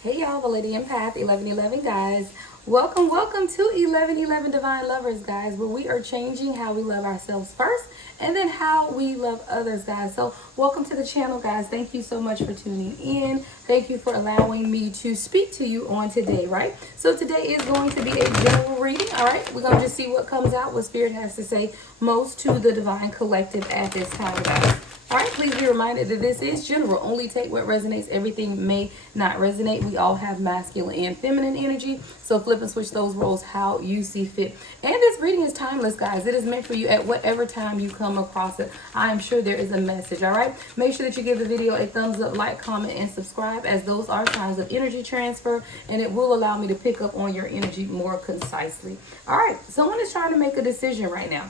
Hey y'all, the Lady Empath 1111 guys. Welcome to 1111 Divine Lovers guys, where we are changing how we love ourselves first and then how we love others guys. So welcome to the channel guys. Thank you so much for tuning in. Thank you for allowing me to speak to you on today, right? So today is going to be a general reading, all right? We're going to just see what comes out, what Spirit has to say most to the Divine Collective at this time guys. All right, please be reminded that this is general. Only take what resonates. Everything may not resonate. We all have masculine and feminine energy. So flip and switch those roles how you see fit. And this reading is timeless, guys. It is meant for you at whatever time you come across it. I am sure there is a message, all right? Make sure that you give the video a thumbs up, like, comment, and subscribe, as those are signs of energy transfer. And it will allow me to pick up on your energy more concisely. All right, someone is trying to make a decision right now.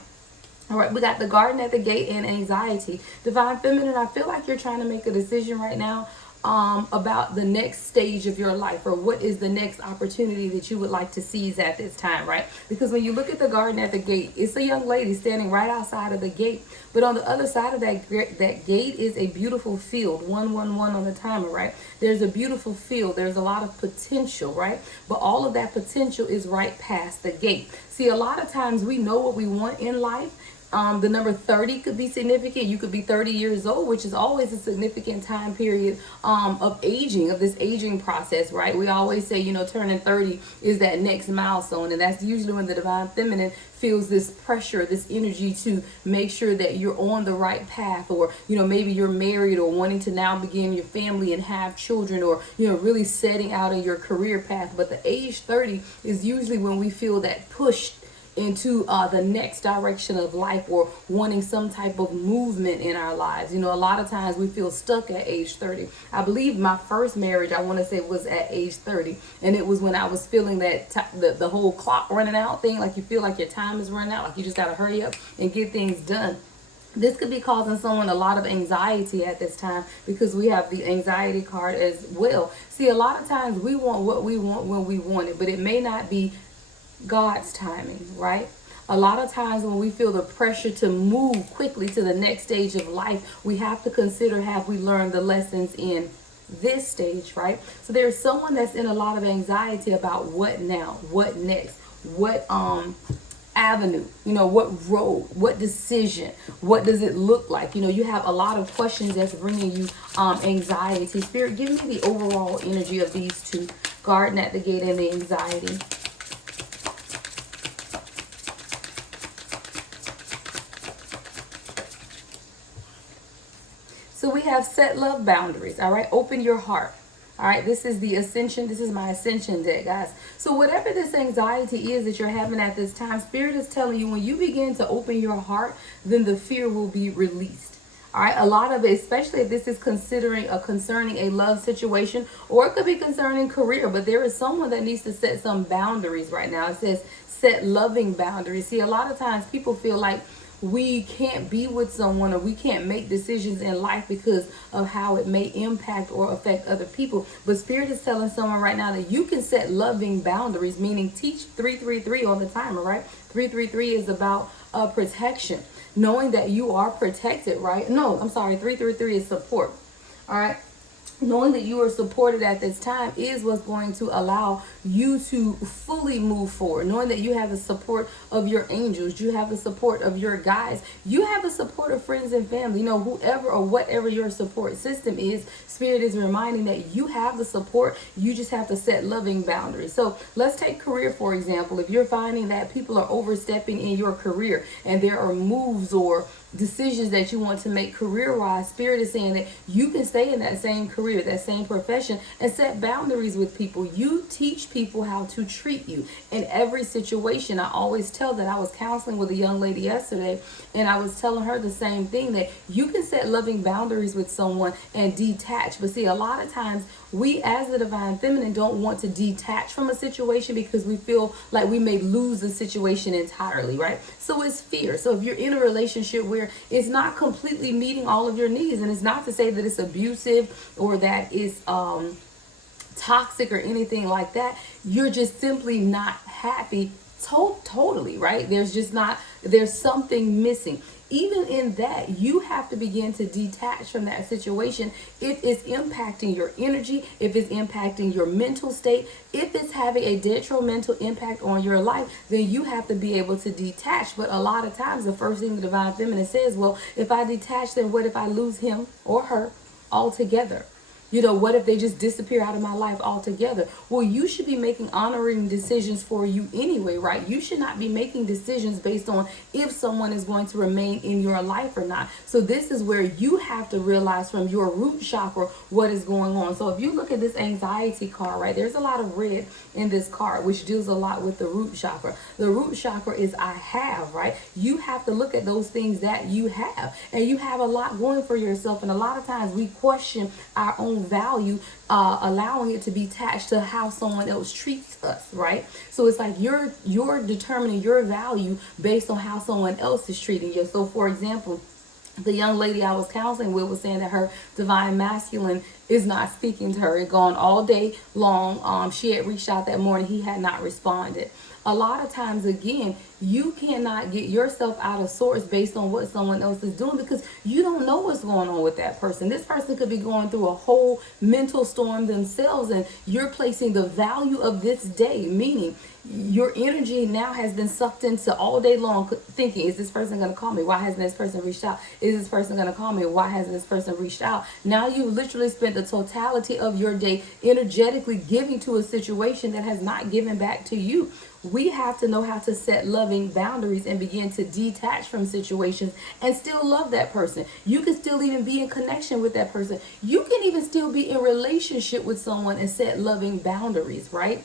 All right, we got the garden at the gate and anxiety. Divine Feminine, I feel like you're trying to make a decision right now about the next stage of your life, or what is the next opportunity that you would like to seize at this time, right? Because when you look at the garden at the gate, it's a young lady standing right outside of the gate. But on the other side of that gate is a beautiful field, 111 on the timer, right? There's a beautiful field. There's a lot of potential, right? But all of that potential is right past the gate. See, a lot of times we know what we want in life. The number 30 could be significant. You could be 30 years old, which is always a significant time period of aging, of this aging process, right? We always say, you know, turning 30 is that next milestone. And that's usually when the Divine Feminine feels this pressure, this energy to make sure that you're on the right path, or, you know, maybe you're married or wanting to now begin your family and have children, or, you know, really setting out in your career path. But the age 30 is usually when we feel that push into the next direction of life, or wanting some type of movement in our lives. You know, a lot of times we feel stuck at age 30. I believe my first marriage, I want to say, was at age 30. And it was when I was feeling that the whole clock running out thing, like you feel like your time is running out, like you just got to hurry up and get things done. This could be causing someone a lot of anxiety at this time, because we have the anxiety card as well. See, a lot of times we want what we want when we want it, but it may not be God's timing, right? A lot of times when we feel the pressure to move quickly to the next stage of life, we have to consider, have we learned the lessons in this stage, right? So there's someone that's in a lot of anxiety about what now, what next, what avenue, you know, what road, what decision, what does it look like? You know, you have a lot of questions that's bringing you anxiety. Spirit, give me the overall energy of these two, garden at the gate and the anxiety. So we have set love boundaries, all right? Open your heart, all right? This is the Ascension. This is my Ascension deck, guys. So whatever this anxiety is that you're having at this time, Spirit is telling you, when you begin to open your heart, then the fear will be released. All right, a lot of it, especially if this is concerning a love situation, or it could be concerning career, but there is someone that needs to set some boundaries right now. It says set loving boundaries. See, a lot of times people feel like we can't be with someone, or we can't make decisions in life because of how it may impact or affect other people. But Spirit is telling someone right now that you can set loving boundaries, meaning teach 333 on the timer, right? 333 is about protection, knowing that you are protected, right? No, I'm sorry, 333 is support. All right. Knowing that you are supported at this time is what's going to allow you to fully move forward. Knowing that you have the support of your angels, you have the support of your guides, you have the support of friends and family, you know, whoever or whatever your support system is. Spirit is reminding that you have the support. You just have to set loving boundaries. So let's take career, for example. If you're finding that people are overstepping in your career, and there are moves or decisions that you want to make career-wise, Spirit is saying that you can stay in that same career, that same profession, and set boundaries with people. You teach people how to treat you in every situation. I always tell that. I was counseling with a young lady yesterday, and I was telling her the same thing, that you can set loving boundaries with someone and detach. But see, a lot of times we as the Divine Feminine don't want to detach from a situation because we feel like we may lose the situation entirely, right? So it's fear. So if you're in a relationship where it's not completely meeting all of your needs, and it's not to say that it's abusive or that it's toxic or anything like that, you're just simply not happy totally, right? There's something missing. even in that, you have to begin to detach from that situation if it's impacting your energy, if it's impacting your mental state, if it's having a detrimental impact on your life, then you have to be able to detach. But a lot of times, the first thing the Divine Feminine says, well, if I detach, then what if I lose him or her altogether? What if they just disappear out of my life altogether? Well, you should be making honoring decisions for you anyway, right? You should not be making decisions based on if someone is going to remain in your life or not. So this is where you have to realize from your root chakra what is going on. So if you look at this anxiety card, right, there's a lot of red in this card, which deals a lot with the root chakra. The root chakra is I have, right? You have to look at those things that you have, and you have a lot going for yourself. And a lot of times we question our own value, allowing it to be attached to how someone else treats us, right? So it's like you're determining your value based on how someone else is treating you. So for example, the young lady I was counseling with was saying that her divine masculine is not speaking to her. It gone all day long. She had reached out that morning. He had not responded. A lot of times, again, you cannot get yourself out of sorts based on what someone else is doing, because you don't know what's going on with that person. This person could be going through a whole mental storm themselves, and you're placing the value of this day, meaning your energy now has been sucked into all day long thinking, is this person going to call me? Why hasn't this person reached out? Is this person going to call me? Why hasn't this person reached out? Now you literally spent the totality of your day energetically giving to a situation that has not given back to you. We have to know how to set loving boundaries and begin to detach from situations and still love that person. You can still even be in connection with that person. You can even still be in relationship with someone and set loving boundaries, right?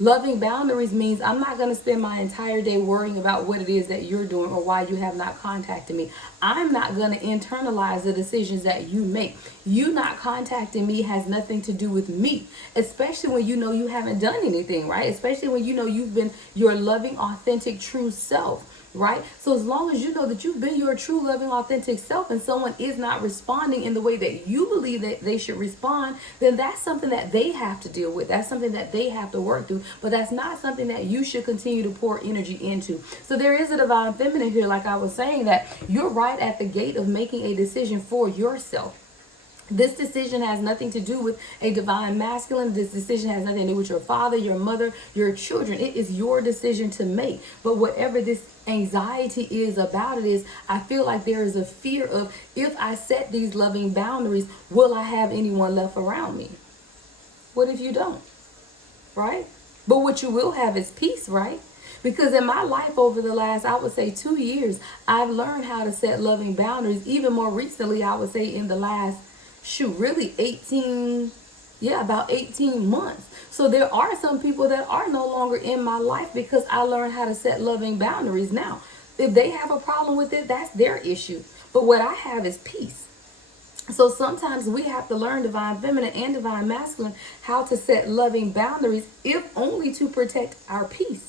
Loving boundaries means I'm not going to spend my entire day worrying about what it is that you're doing or why you have not contacted me. I'm not going to internalize the decisions that you make. You not contacting me has nothing to do with me, especially when you know you haven't done anything, right? Especially when you know you've been your loving, authentic, true self. Right? So as long as you know that you've been your true, loving, authentic self, and someone is not responding in the way that you believe that they should respond, then that's something that they have to deal with. That's something that they have to work through. But that's not something that you should continue to pour energy into. So there is a divine feminine here, like I was saying, that you're right at the gate of making a decision for yourself. This decision has nothing to do with a divine masculine. This decision has nothing to do with your father, your mother, your children. It is your decision to make. But whatever this anxiety is about it is, I feel like there is a fear of, if I set these loving boundaries, will I have anyone left around me? What if you don't? Right? But what you will have is peace, right? Because in my life over the last, I would say 2 years, I've learned how to set loving boundaries. Even more recently, I would say in the last really about 18 months. So there are some people that are no longer in my life because I learned how to set loving boundaries. Now, if they have a problem with it, that's their issue. But what I have is peace. So sometimes we have to learn, divine feminine and divine masculine, how to set loving boundaries, if only to protect our peace.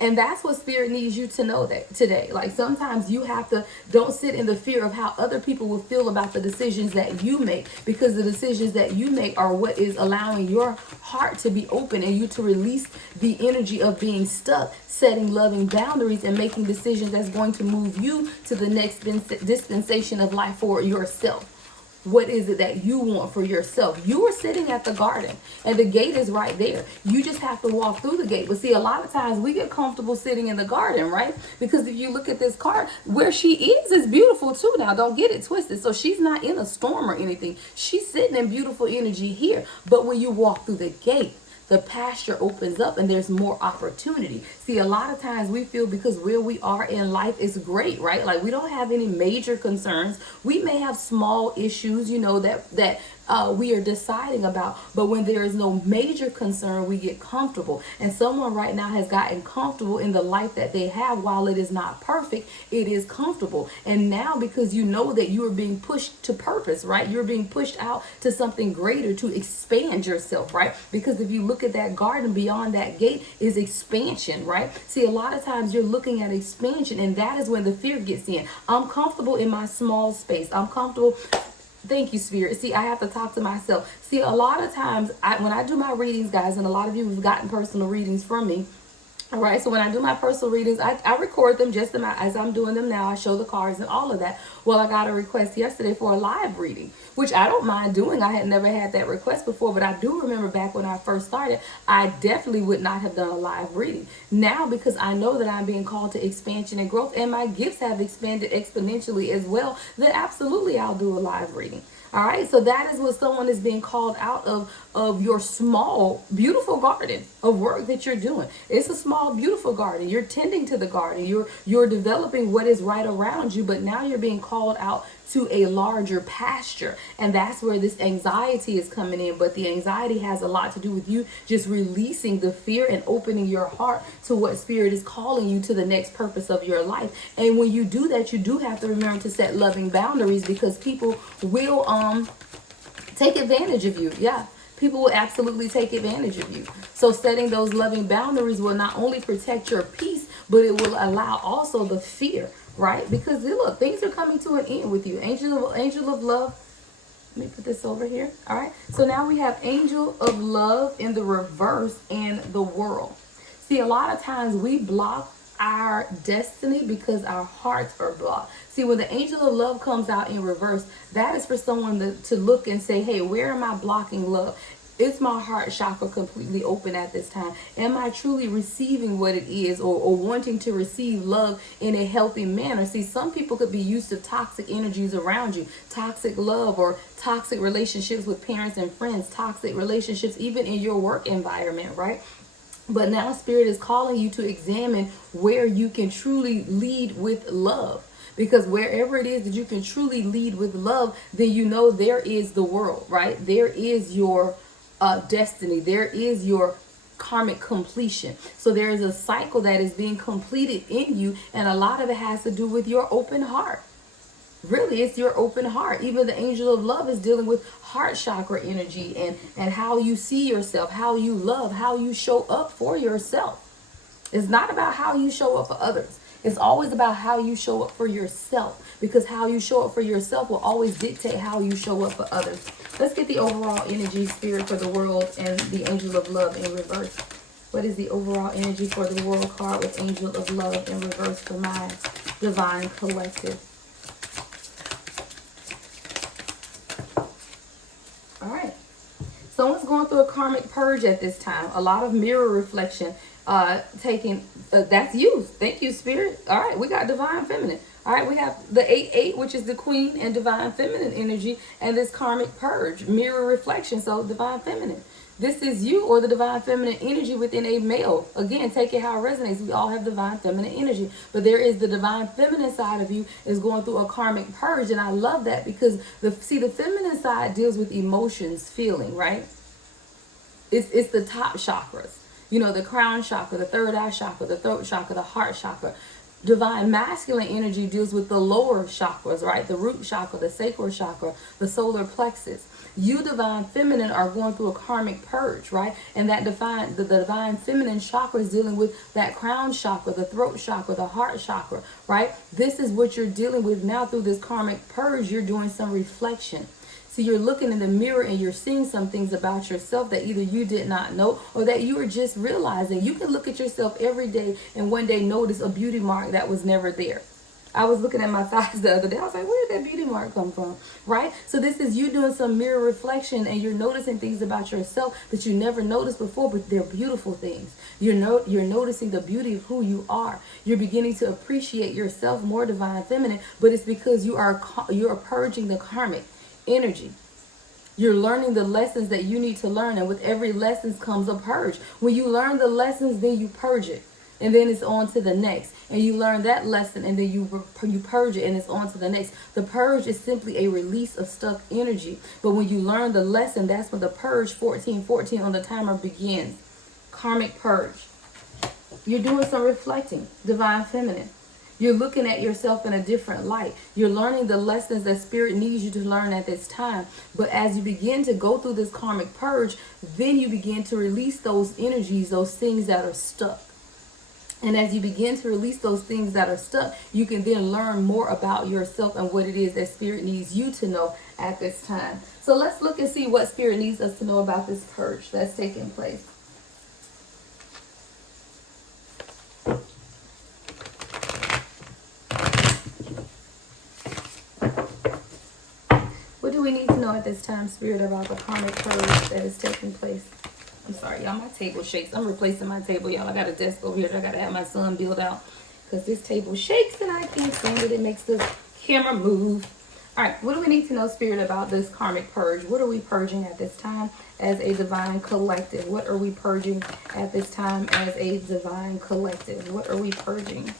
And that's what Spirit needs you to know that today. Like sometimes you have to, don't sit in the fear of how other people will feel about the decisions that you make, because the decisions that you make are what is allowing your heart to be open and you to release the energy of being stuck, setting loving boundaries and making decisions that's going to move you to the next dispensation of life for yourself. What is it that you want for yourself? You are sitting at the garden and the gate is right there. You just have to walk through the gate. But see, a lot of times we get comfortable sitting in the garden, right? Because if you look at this card, where she is beautiful too. Now, don't get it twisted. So she's not in a storm or anything. She's sitting in beautiful energy here. But when you walk through the gate, the pasture opens up and there's more opportunity. See, a lot of times we feel because where we are in life is great, right? Like we don't have any major concerns. We may have small issues, that we are deciding about. But when there is no major concern, we get comfortable. And someone right now has gotten comfortable in the life that they have. While it is not perfect, it is comfortable. And now, because you know that you are being pushed to purpose, right? You're being pushed out to something greater, to expand yourself, right? Because if you look at that garden, beyond that gate is expansion, right? See, a lot of times you're looking at expansion, and that is when the fear gets in. I'm comfortable in my small space. I'm comfortable. Thank you, Spirit. See, I have to talk to myself. See, a lot of times when I do my readings, guys, and a lot of you have gotten personal readings from me, All right, so when I do my personal readings, I record them just as I'm doing them now. I show the cards and all of that. Well, I got a request yesterday for a live reading, which I don't mind doing. I had never had that request before, but I do remember back when I first started, I definitely would not have done a live reading. Now, because I know that I'm being called to expansion and growth, and my gifts have expanded exponentially as well, then absolutely I'll do a live reading. All right, so that is what someone is being called out of your small, beautiful garden of work that you're doing. It's a small, beautiful garden. You're tending to the garden. You're developing what is right around you, but now you're being called out to a larger pasture, and that's where this anxiety is coming in. But the anxiety has a lot to do with you just releasing the fear and opening your heart to what spirit is calling you to the next purpose of your life. And when you do that, you do have to remember to set loving boundaries, because people will take advantage of you. Yeah, people will absolutely take advantage of you. So setting those loving boundaries will not only protect your peace, but it will allow also the fear, right? Because look, things are coming to an end with you. Angel of love. Let me put this over here. All right, so now we have angel of love in the reverse and the world. See, a lot of times we block our destiny because our hearts are blocked. See, when the angel of love comes out in reverse, that is for someone to look and say, hey, where am I blocking love? Is my heart chakra completely open at this time? Am I truly receiving what it is, or wanting to receive love in a healthy manner? See, some people could be used to toxic energies around you, toxic love, or toxic relationships with parents and friends, toxic relationships even in your work environment, right? But now spirit is calling you to examine where you can truly lead with love. Because wherever it is that you can truly lead with love, then you know there is the world, right? There is your destiny. There is your karmic completion. So there is a cycle that is being completed in you, and a lot of it has to do with your open heart. Really, it's your open heart. Even the angel of love is dealing with heart chakra energy, and how you see yourself, how you love, how you show up for yourself. It's not about how you show up for others. It's always about how you show up for yourself, because how you show up for yourself will always dictate how you show up for others. Let's get the overall energy, spirit, for the world and the angel of love in reverse. What is the overall energy for the world card with angel of love in reverse for my divine collective? All right. Someone's going through a karmic purge at this time. A lot of mirror reflection taking. That's you. Thank you, spirit. All right. We got divine feminine. All right. We have the 8-8, which is the queen and divine feminine energy, and this karmic purge, mirror reflection. So divine feminine. This is you, or the divine feminine energy within a male. Again, take it how it resonates. We all have divine feminine energy. But there is the divine feminine side of you is going through a karmic purge. And I love that, because the feminine side deals with emotions, feeling, right? It's the top chakras. You know, the crown chakra, the third eye chakra, the throat chakra, the heart chakra. Divine masculine energy deals with the lower chakras, right? The root chakra, the sacral chakra, the solar plexus. You divine feminine are going through a karmic purge, right? And that the divine feminine chakra is dealing with that crown chakra, the throat chakra, the heart chakra, right? This is what you're dealing with now through this karmic purge. You're doing some reflection. So you're looking in the mirror and you're seeing some things about yourself that either you did not know or that you were just realizing. You can look at yourself every day and one day notice a beauty mark that was never there. I was looking at my thighs the other day. I was like, where did that beauty mark come from? Right? So this is you doing some mirror reflection, and you're noticing things about yourself that you never noticed before, but they're beautiful things. You're noticing the beauty of who you are. You're beginning to appreciate yourself more, divine feminine, but it's because you are purging the karmic energy. You're learning the lessons that you need to learn, and with every lesson comes a purge. When you learn the lessons, then you purge it. And then it's on to the next. And you learn that lesson, and then you purge it, and it's on to the next. The purge is simply a release of stuck energy. But when you learn the lesson, that's when the purge 1414 on the timer begins. Karmic purge. You're doing some reflecting, divine feminine. You're looking at yourself in a different light. You're learning the lessons that spirit needs you to learn at this time. But as you begin to go through this karmic purge, then you begin to release those energies, those things that are stuck. And as you begin to release those things that are stuck, you can then learn more about yourself and what it is that spirit needs you to know at this time. So let's look and see what spirit needs us to know about this purge that's taking place. at this time, Spirit, about the karmic purge that is taking place? I'm sorry, y'all, my table shakes. I'm replacing my table, y'all. I got a desk over here that I got to have my son build out because this table shakes and I can't stand it. It makes the camera move. All right, what do we need to know, Spirit, about this karmic purge? What are we purging at this time as a divine collective? What are we purging at this time as a divine collective? What are we purging?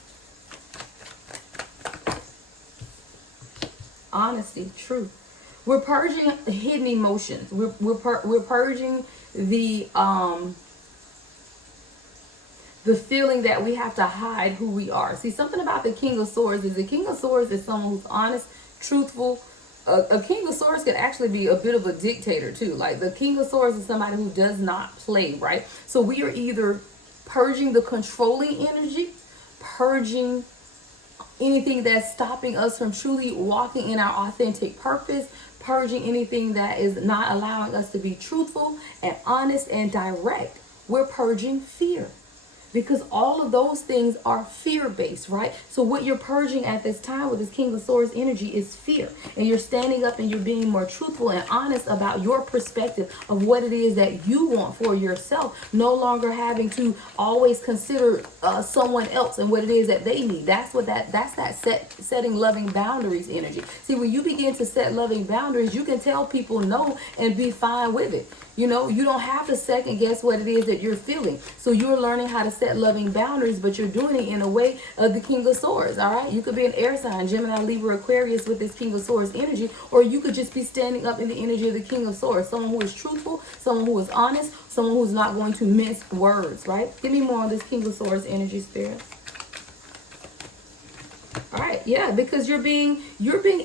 Honesty, truth. We're purging hidden emotions. We're purging the feeling that we have to hide who we are. See, something about the King of Swords is the King of Swords is someone who's honest, truthful. A King of Swords can actually be a bit of a dictator too. Like the King of Swords is somebody who does not play, right? So we are either purging the controlling energy, purging anything that's stopping us from truly walking in our authentic purpose, purging anything that is not allowing us to be truthful and honest and direct. We're purging fear. Because all of those things are fear-based, right? So what you're purging at this time with this King of Swords energy is fear. And you're standing up and you're being more truthful and honest about your perspective of what it is that you want for yourself. No longer having to always consider someone else and what it is that they need. That's that setting loving boundaries energy. See, when you begin to set loving boundaries, you can tell people no and be fine with it. You know, you don't have to second guess what it is that you're feeling. So you're learning how to set loving boundaries, but you're doing it in a way of the King of Swords, all right? You could be an air sign, Gemini, Libra, Aquarius with this King of Swords energy, or you could just be standing up in the energy of the King of Swords, someone who is truthful, someone who is honest, someone who's not going to mince words, right? Give me more on this King of Swords energy, Spirit. All right, yeah, because you're being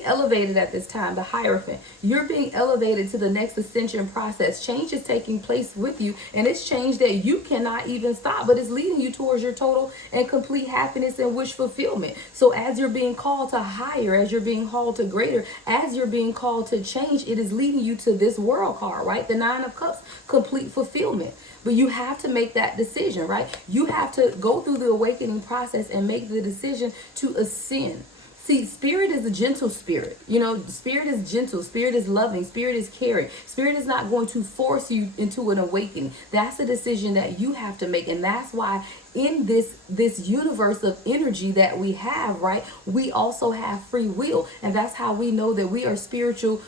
elevated at this time, the Hierophant. You're being elevated to the next ascension process. Change is taking place with you, and it's change that you cannot even stop, but it's leading you towards your total and complete happiness and wish fulfillment. So as you're being called to higher, as you're being called to greater, as you're being called to change, it is leading you to this world card, right? The Nine of Cups, complete fulfillment. But you have to make that decision, right? You have to go through the awakening process and make the decision to ascend. See, Spirit is a gentle spirit. You know, Spirit is gentle. Spirit is loving. Spirit is caring. Spirit is not going to force you into an awakening. That's a decision that you have to make. And that's why in this universe of energy that we have, right, we also have free will. And that's how we know that we are spiritual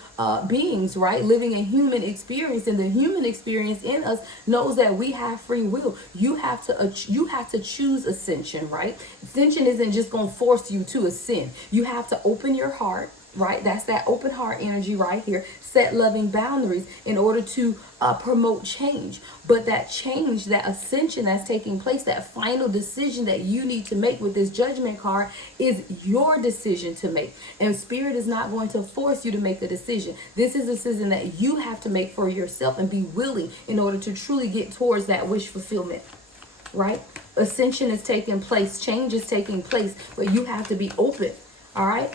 beings, right, living a human experience. And the human experience in us knows that we have free will. You have to choose ascension, right? Ascension isn't just going to force you to ascend. You have to open your heart, right? That's that open heart energy right here. Set loving boundaries in order to promote change. But that change, that ascension that's taking place, that final decision that you need to make with this judgment card is your decision to make. And Spirit is not going to force you to make a decision. This is a decision that you have to make for yourself and be willing in order to truly get towards that wish fulfillment, right? Ascension is taking place. Change is taking place. But you have to be open. All right.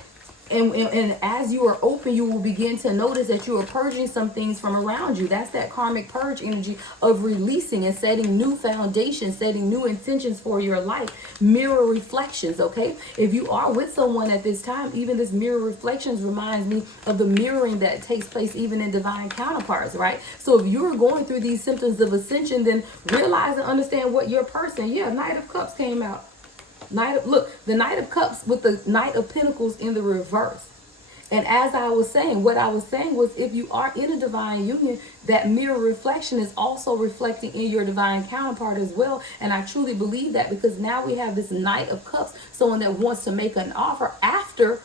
And as you are open, you will begin to notice that you are purging some things from around you. That's that karmic purge energy of releasing and setting new foundations, setting new intentions for your life. Mirror reflections, okay? If you are with someone at this time, even this mirror reflections reminds me of the mirroring that takes place even in divine counterparts, right? So if you're going through these symptoms of ascension, then realize and understand what your person, Knight of Cups came out. The Knight of Cups with the Knight of Pentacles in the reverse. And as I was saying, what I was saying was if you are in a divine union, that mirror reflection is also reflecting in your divine counterpart as well. And I truly believe that because now we have this Knight of Cups, someone that wants to make an offer after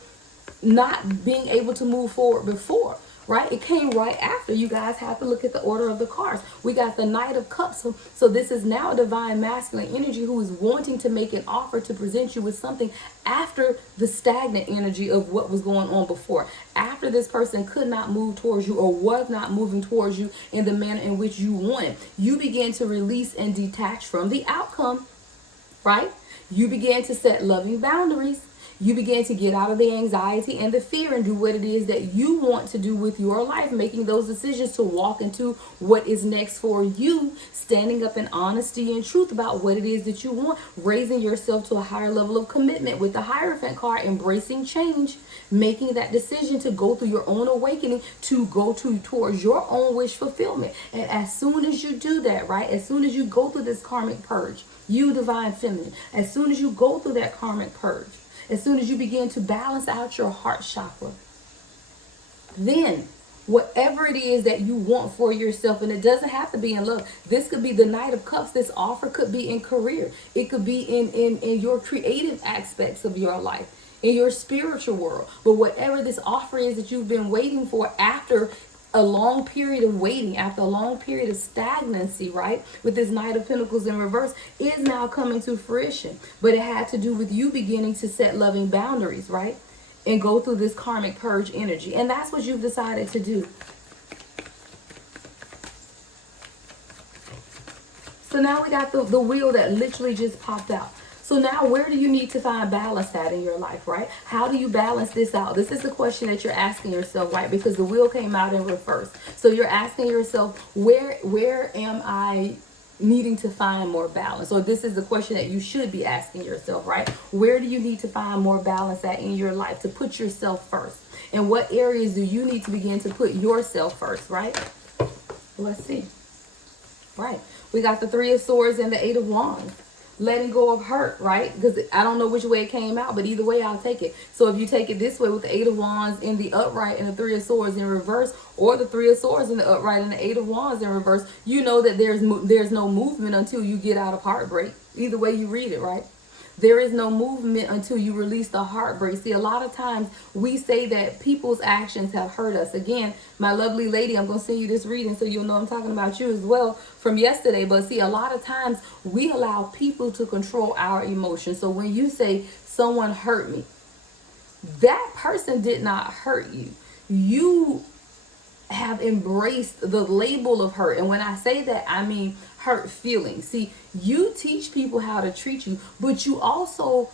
not being able to move forward before. Right? It came right after. You guys have to look at the order of the cards. We got the Knight of Cups. So this is now a divine masculine energy who is wanting to make an offer to present you with something after the stagnant energy of what was going on before. After this person could not move towards you or was not moving towards you in the manner in which you wanted. You began to release and detach from the outcome, right? You began to set loving boundaries. You begin to get out of the anxiety and the fear and do what it is that you want to do with your life, making those decisions to walk into what is next for you, standing up in honesty and truth about what it is that you want, raising yourself to a higher level of commitment with the Hierophant card, embracing change, making that decision to go through your own awakening, to go towards your own wish fulfillment. And as soon as you do that, right, as soon as you go through this karmic purge, you divine feminine, as soon as you go through that karmic purge, as soon as you begin to balance out your heart chakra, then whatever it is that you want for yourself, and it doesn't have to be in love. This could be the Knight of Cups. This offer could be in career. It could be in your creative aspects of your life, in your spiritual world. But whatever this offer is that you've been waiting for after a long period of waiting, after a long period of stagnancy, right, with this Knight of Pentacles in reverse, is now coming to fruition. But it had to do with you beginning to set loving boundaries, right, and go through this karmic purge energy. And that's what you've decided to do. So now we got the wheel that literally just popped out. So now where do you need to find balance at in your life, right? How do you balance this out? This is the question that you're asking yourself, right? Because the wheel came out in reverse. So you're asking yourself, where am I needing to find more balance? Or this is the question that you should be asking yourself, right? Where do you need to find more balance at in your life, to put yourself first? And what areas do you need to begin to put yourself first, right? Let's see. Right. We got the Three of Swords and the Eight of Wands. Letting go of hurt, right? Because I don't know which way it came out, but either way, I'll take it. So if you take it this way with the Eight of Wands in the upright and the Three of Swords in reverse, or the Three of Swords in the upright and the Eight of Wands in reverse, you know that there's no movement until you get out of heartbreak. Either way you read it, right? There is no movement until you release the heartbreak. See, a lot of times we say that people's actions have hurt us. Again, my lovely lady, I'm going to send you this reading so you'll know I'm talking about you as well from yesterday. But see, a lot of times we allow people to control our emotions. So when you say someone hurt me, that person did not hurt you. You have embraced the label of hurt. And when I say that, I mean hurt feelings. See, you teach people how to treat you, but you also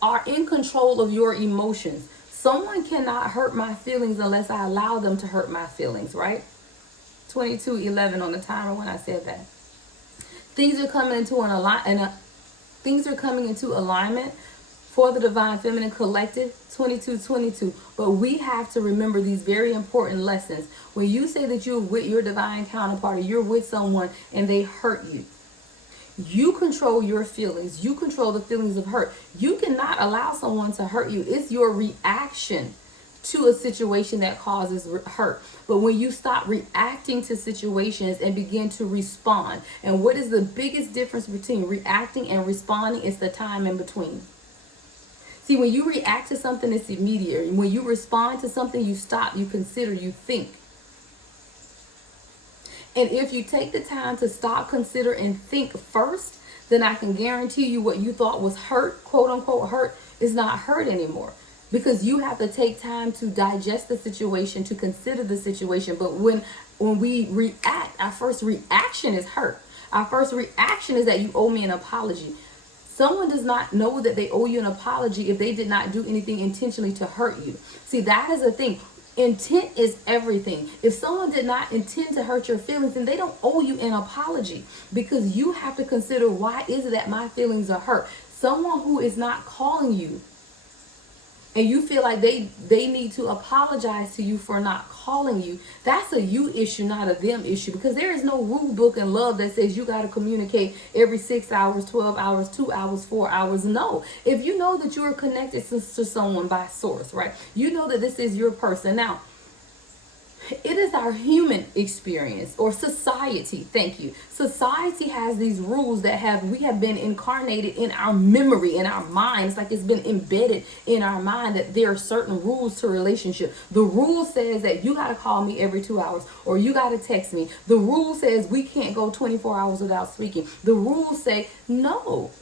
are in control of your emotions. Someone cannot hurt my feelings unless I allow them to hurt my feelings, right? 22:11 on the timer when I said that. Things are coming into things are coming into alignment for the Divine Feminine Collective, 2222. But we have to remember these very important lessons. When you say that you're with your divine counterpart, or you're with someone and they hurt you, you control your feelings. You control the feelings of hurt. You cannot allow someone to hurt you. It's your reaction to a situation that causes hurt. But when you stop reacting to situations and begin to respond, and what is the biggest difference between reacting and responding? It's the time in between. See, when you react to something, it's immediate. When you respond to something, you stop, you consider, you think. And if you take the time to stop, consider, and think first, then I can guarantee you what you thought was hurt, quote unquote hurt, is not hurt anymore. Because you have to take time to digest the situation, to consider the situation. But when we react, our first reaction is hurt. Our first reaction is that you owe me an apology. Someone does not know that they owe you an apology if they did not do anything intentionally to hurt you. See, that is the thing. Intent is everything. If someone did not intend to hurt your feelings, then they don't owe you an apology, because you have to consider, why is it that my feelings are hurt? Someone who is not calling you and you feel like they need to apologize to you for not calling you, that's a you issue, not a them issue. Because there is no rule book in love that says you got to communicate every 6 hours, 12 hours, 2 hours, 4 hours. No. If you know that you are connected to someone by source, right? You know that this is your person. Now, it is our human experience, or society. Thank you. Society has these rules that we have been incarnated in our memory, in our minds, like it's been embedded in our mind that there are certain rules to relationship. The rule says that you got to call me every 2 hours, or you got to text me. The rule says we can't go 24 hours without speaking. The rules say no.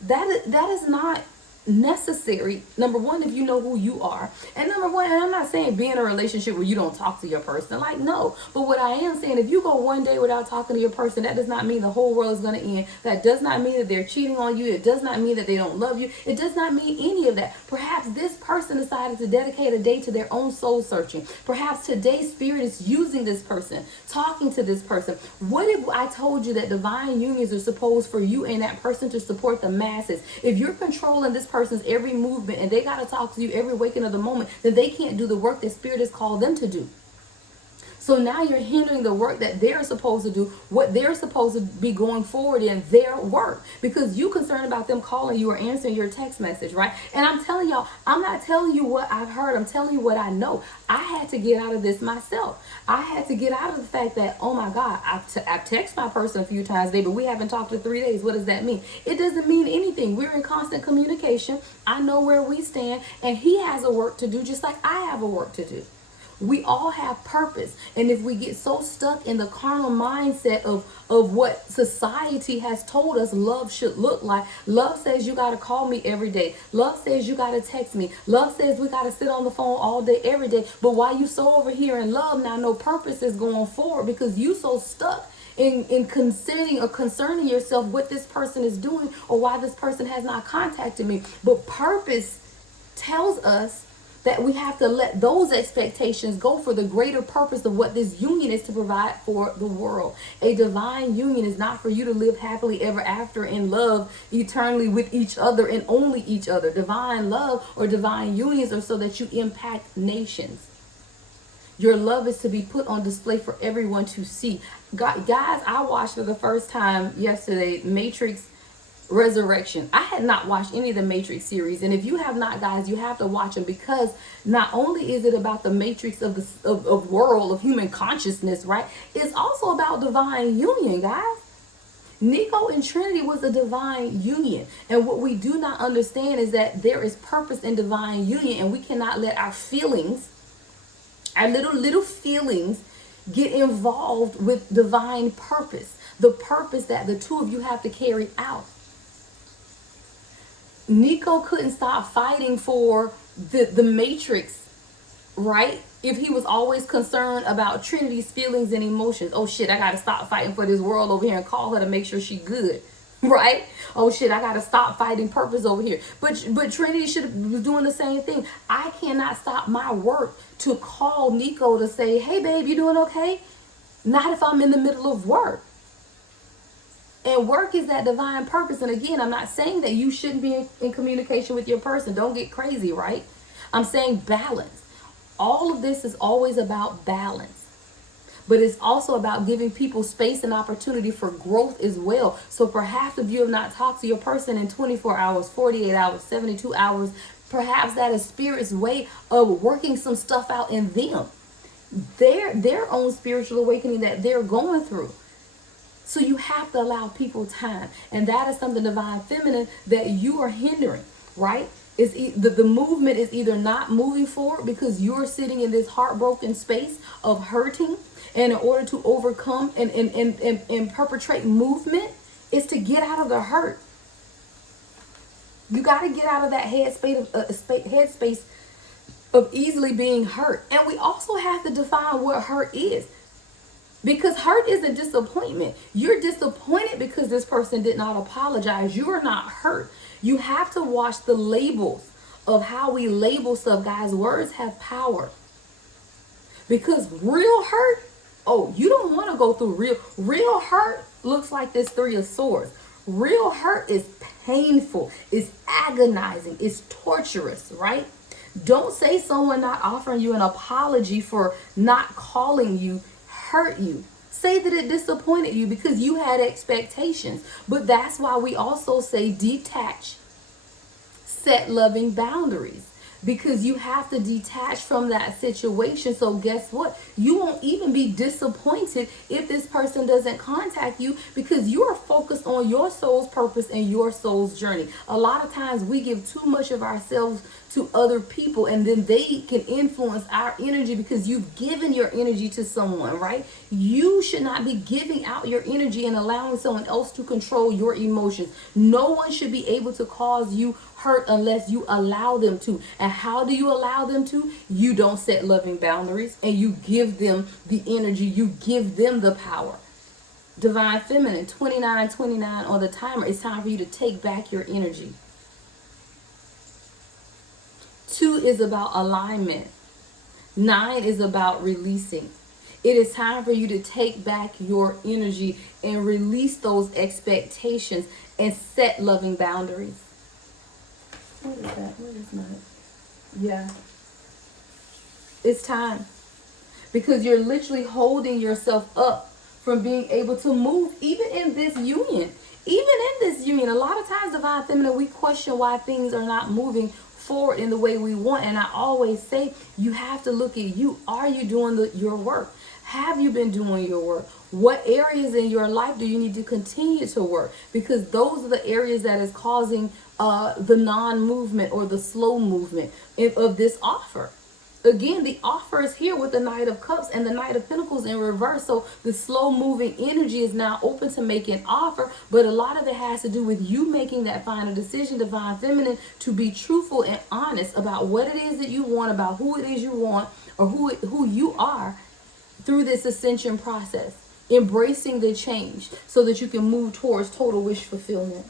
That is not necessary. Number one, if you know who you are, and number one, and I'm not saying be in a relationship where you don't talk to your person, like, no, but what I am saying, if you go one day without talking to your person, that does not mean the whole world is going to end. That does not mean that they're cheating on you. It does not mean that they don't love you. It does not mean any of that. Perhaps this person decided to dedicate a day to their own soul searching. Perhaps today's spirit is using this person, talking to this person. What if I told you that divine unions are supposed for you and that person to support the masses? If you're controlling this person's every movement and they got to talk to you every waking of the moment, then they can't do the work that spirit has called them to do. So now you're hindering the work that they're supposed to do, what they're supposed to be going forward in their work, because you concerned about them calling you or answering your text message, right? And I'm telling y'all, I'm not telling you what I've heard. I'm telling you what I know. I had to get out of this myself. I had to get out of the fact that, oh my God, I've texted my person a few times today, but we haven't talked in 3 days. What does that mean? It doesn't mean anything. We're in constant communication. I know where we stand, and he has a work to do just like I have a work to do. We all have purpose. And if we get so stuck in the carnal mindset of what society has told us love should look like, love says you got to call me every day. Love says you got to text me. Love says we got to sit on the phone all day, every day. But while you so over here in love, now no purpose is going forward because you so stuck in considering or concerning yourself what this person is doing or why this person has not contacted me. But purpose tells us that we have to let those expectations go for the greater purpose of what this union is to provide for the world. A divine union is not for you to live happily ever after in love eternally with each other and only each other. Divine love or divine unions are so that you impact nations. Your love is to be put on display for everyone to see. Guys, I watched for the first time yesterday Matrix Resurrection. I had not watched any of the Matrix series, and if you have not, guys, you have to watch them, because not only is it about the matrix of the world of human consciousness, right? It's also about divine union, guys. Nico and Trinity was a divine union, and what we do not understand is that there is purpose in divine union, and we cannot let our feelings, our little feelings, get involved with divine purpose, the purpose that the two of you have to carry out. Nico couldn't stop fighting for the matrix, right? If he was always concerned about Trinity's feelings and emotions. Oh shit, I gotta stop fighting for this world over here and call her to make sure she good, right? Oh shit, I gotta stop fighting purpose over here. But Trinity should be doing the same thing. I cannot stop my work to call Nico to say, hey babe, you doing okay? Not if I'm in the middle of work. And work is that divine purpose. And again, I'm not saying that you shouldn't be in communication with your person. Don't get crazy, right? I'm saying balance. All of this is always about balance. But it's also about giving people space and opportunity for growth as well. So perhaps if you have not talked to your person in 24 hours, 48 hours, 72 hours, perhaps that is Spirit's way of working some stuff out in them. Their own spiritual awakening that they're going through. So you have to allow people time. And that is something divine feminine that you are hindering, right? The movement is either not moving forward because you're sitting in this heartbroken space of hurting. And in order to overcome and perpetrate movement is to get out of the hurt. You got to get out of that headspace of easily being hurt. And we also have to define what hurt is. Because hurt isn't disappointment. You're disappointed because this person did not apologize. You are not hurt. You have to watch the labels of how we label stuff, guys. Words have power. Because real hurt, oh, you don't want to go through real hurt looks like this 3 of Swords. Real hurt is painful, it's agonizing, it's torturous, right? Don't say someone not offering you an apology for not calling you hurt you. Say that it disappointed you because you had expectations. But that's why we also say detach. Set loving boundaries. Because you have to detach from that situation. So guess what? You won't even be disappointed if this person doesn't contact you because you are focused on your soul's purpose and your soul's journey. A lot of times we give too much of ourselves to other people and then they can influence our energy because you've given your energy to someone, right? You should not be giving out your energy and allowing someone else to control your emotions. No one should be able to cause you hurt unless you allow them to. And how do you allow them to? You don't set loving boundaries, and you give them the energy. You give them the power. Divine Feminine, 2929 on the timer. It's time for you to take back your energy. 2 is about alignment. 9 is about releasing. It is time for you to take back your energy and release those expectations and set loving boundaries. What is that? What is that? Yeah. It's time. Because you're literally holding yourself up from being able to move even in this union. Even in this union, a lot of times, Divine Feminine, we question why things are not moving forward in the way we want. And I always say, you have to look at you. Are you doing your work? Have you been doing your work? What areas in your life do you need to continue to work? Because those are the areas that is causing the non-movement or the slow movement of this offer. Again, the offer is here with the Knight of Cups and the Knight of Pentacles in reverse. So the slow moving energy is now open to make an offer. But a lot of it has to do with you making that final decision, Divine Feminine, to be truthful and honest about what it is that you want, about who it is you want, or who you are through this ascension process. Embracing the change so that you can move towards total wish fulfillment.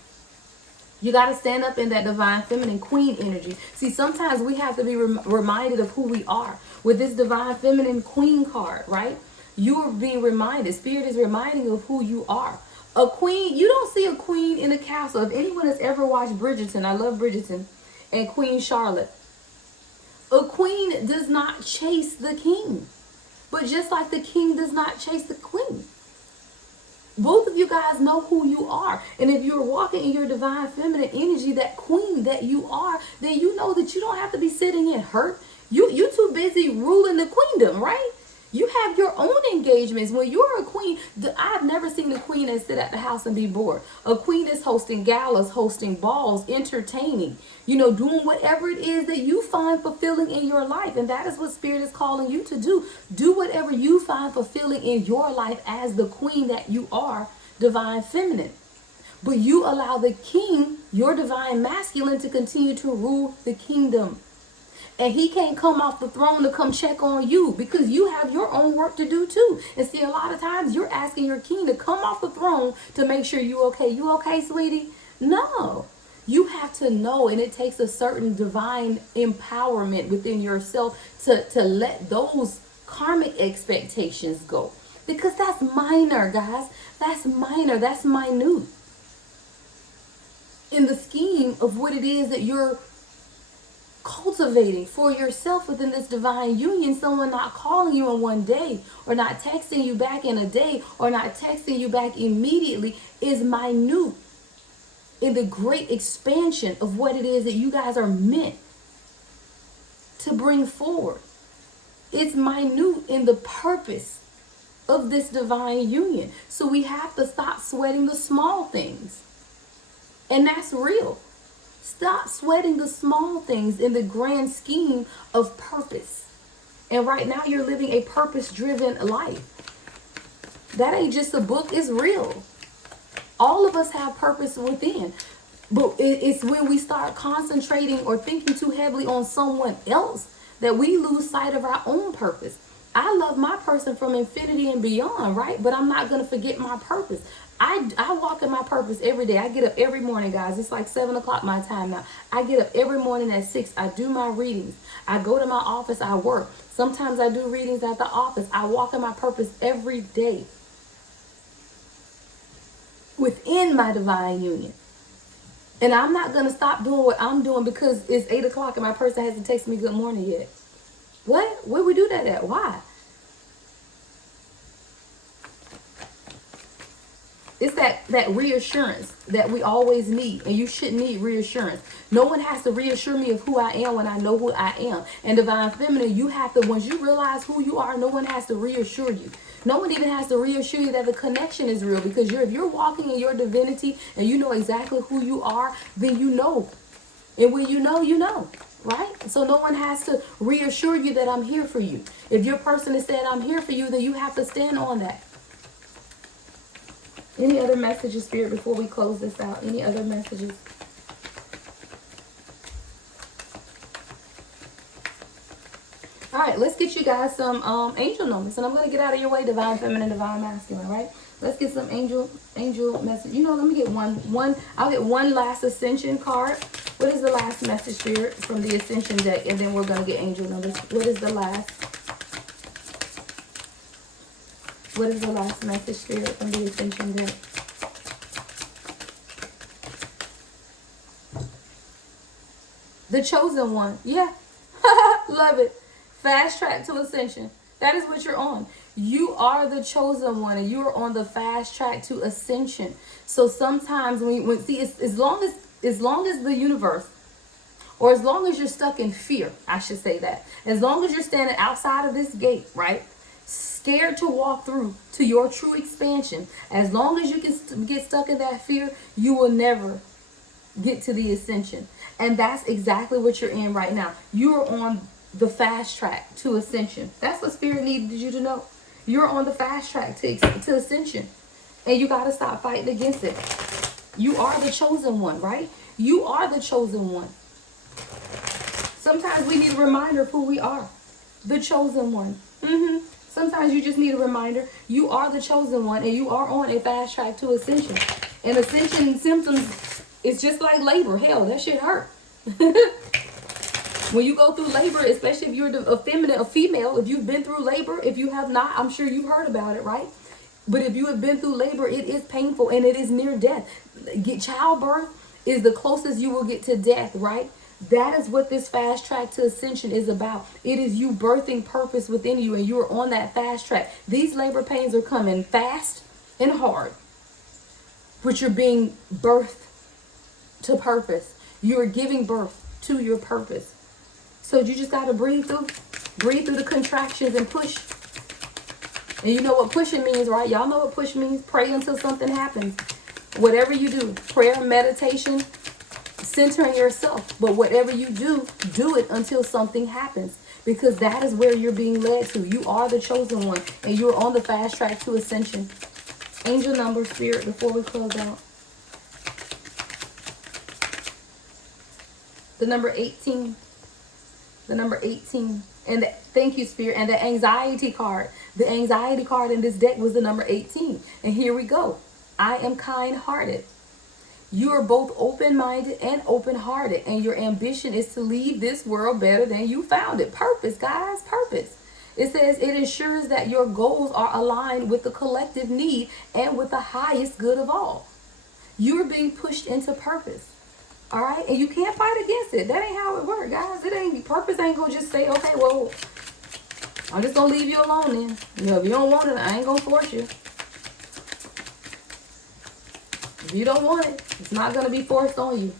You got to stand up in that Divine Feminine Queen energy. See, sometimes we have to be reminded of who we are. With this Divine Feminine Queen card, right? You are being reminded. Spirit is reminding you of who you are. A queen, you don't see a queen in a castle. If anyone has ever watched Bridgerton, I love Bridgerton, and Queen Charlotte. A queen does not chase the king. But just like the king does not chase the queen. Both of you guys know who you are. And if you're walking in your Divine Feminine energy, that queen that you are, then you know that you don't have to be sitting in hurt. You too busy ruling the queendom, right? You have your own engagements. When you're a queen, I've never seen a queen that sit at the house and be bored. A queen is hosting galas, hosting balls, entertaining, doing whatever it is that you find fulfilling in your life. And that is what Spirit is calling you to do. Do whatever you find fulfilling in your life as the queen that you are, Divine Feminine. But you allow the king, your Divine Masculine, to continue to rule the kingdom. And he can't come off the throne to come check on you because you have your own work to do too. And see, a lot of times you're asking your king to come off the throne to make sure you okay. You okay, sweetie? No. You have to know, and it takes a certain divine empowerment within yourself to let those karmic expectations go. Because that's minor, guys. That's minor. That's minute. In the scheme of what it is that you're cultivating for yourself within this divine union, someone not calling you in one day or not texting you back in a day or not texting you back immediately is minute in the great expansion of what it is that you guys are meant to bring forward. It's minute in the purpose of this divine union. So we have to stop sweating the small things. And that's real. Stop sweating the small things in the grand scheme of purpose. And right now you're living a purpose-driven life. That ain't just a book, it's real. All of us have purpose within. But it's when we start concentrating or thinking too heavily on someone else that we lose sight of our own purpose. I love my person from infinity and beyond, right? But I'm not going to forget my purpose. I walk in my purpose every day. I get up every morning, guys. It's like 7 o'clock my time now. I get up every morning at 6. I do my readings. I go to my office. I work. Sometimes I do readings at the office. I walk in my purpose every day within my divine union. And I'm not going to stop doing what I'm doing because it's 8 o'clock and my person hasn't texted me good morning yet. What? Where we do that at? Why? It's that reassurance that we always need, and you shouldn't need reassurance. No one has to reassure me of who I am when I know who I am. And Divine Feminine, you have to, once you realize who you are, no one has to reassure you. No one even has to reassure you that the connection is real, because if you're walking in your divinity and you know exactly who you are, then you know. And when you know, right? So no one has to reassure you that I'm here for you. If your person is saying I'm here for you, then you have to stand on that. Any other messages, Spirit, before we close this out? Any other messages? All right, let's get you guys some angel numbers. And I'm going to get out of your way, divine feminine, divine masculine, right? Let's get some angel message. You know, let me get one. I'll get one last Ascension card. What is the last message, Spirit, from the Ascension deck? And then we're going to get angel numbers. What is the last? What is the last message, Spirit, from the Ascension deck? The chosen one. Yeah. Love it. Fast track to ascension. That is what you're on. You are the chosen one, and you are on the fast track to ascension. So sometimes when see, as long as the universe, or as long as you're stuck in fear, I should say that, as long as you're standing outside of this gate, right, scared to walk through to your true expansion, as long as you can get stuck in that fear, you will never get to the ascension. And that's exactly what you're in right now. You are on the fast track to ascension. That's what Spirit needed you to know. You're on the fast track to ascension. And you got to stop fighting against it. You are the chosen one, right? You are the chosen one. Sometimes we need a reminder of who we are. The chosen one. Sometimes you just need a reminder. You are the chosen one, and you are on a fast track to ascension. And ascension symptoms, it's just like labor. Hell, that shit hurt. When you go through labor, especially if you're a female, if you've been through labor, if you have not, I'm sure you've heard about it, right? But if you have been through labor, it is painful and it is near death. Childbirth is the closest you will get to death, right? That is what this fast track to ascension is about. It is you birthing purpose within you, and you are on that fast track. These labor pains are coming fast and hard, but you're being birthed to purpose. You are giving birth to your purpose. So you just got to breathe through the contractions and push. And you know what pushing means, right? Y'all know what push means. Pray until something happens. Whatever you do, prayer, meditation, centering yourself. But whatever you do, do it until something happens. Because that is where you're being led to. You are the chosen one. And you're on the fast track to ascension. Angel number, Spirit, before we close out. The number 18. The number 18. And thank you, Spirit. And the anxiety card. The anxiety card in this deck was the number 18. And here we go. I am kind-hearted. You are both open-minded and open-hearted. And your ambition is to leave this world better than you found it. Purpose, guys. Purpose. It says it ensures that your goals are aligned with the collective need and with the highest good of all. You are being pushed into purpose. All right, and you can't fight against it. That ain't how it works, guys. Purpose ain't gonna just say, okay, well, I'm just gonna leave you alone then. You know, if you don't want it, I ain't gonna force you. If you don't want it, it's not gonna be forced on you.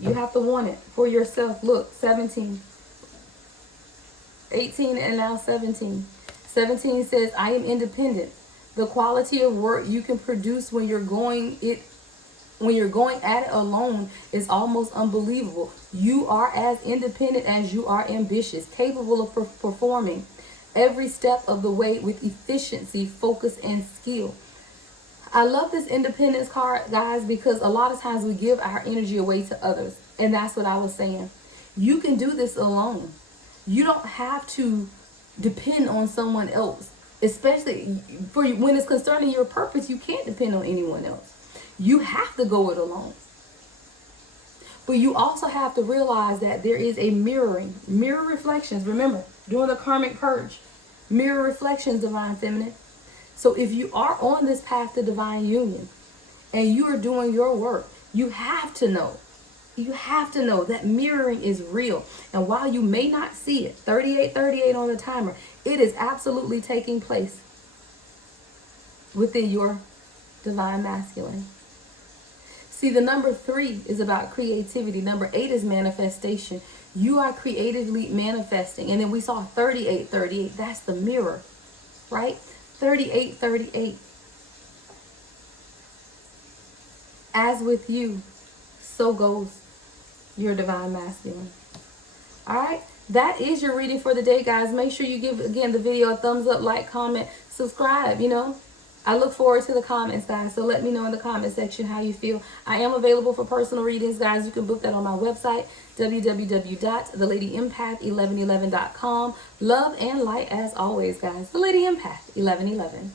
You have to want it for yourself. Look, 17, 18, and now 17. 17 says, I am independent. The quality of work you can produce when you're going at it alone is almost unbelievable. You are as independent as you are ambitious, capable of performing every step of the way with efficiency, focus, and skill. I love this independence card, guys, because a lot of times we give our energy away to others. And that's what I was saying. You can do this alone. You don't have to depend on someone else, especially for when it's concerning your purpose. You can't depend on anyone else. You have to go it alone. But you also have to realize that there is a mirror reflections. Remember, during the karmic purge, mirror reflections, divine feminine. So if you are on this path to divine union and you are doing your work, you have to know that mirroring is real. And while you may not see it, 3838 on the timer, it is absolutely taking place within your divine masculine. See, the number 3 is about creativity. Number 8 is manifestation. You are creatively manifesting. And then we saw 3838. That's the mirror, right? 3838. As with you, so goes your divine masculine. All right. That is your reading for the day, guys. Make sure you give, again, the video a thumbs up, like, comment, subscribe, I look forward to the comments, guys. So let me know in the comment section how you feel. I am available for personal readings, guys. You can book that on my website, www.thelady1111.com. Love and light as always, guys. The Lady Empath 1111.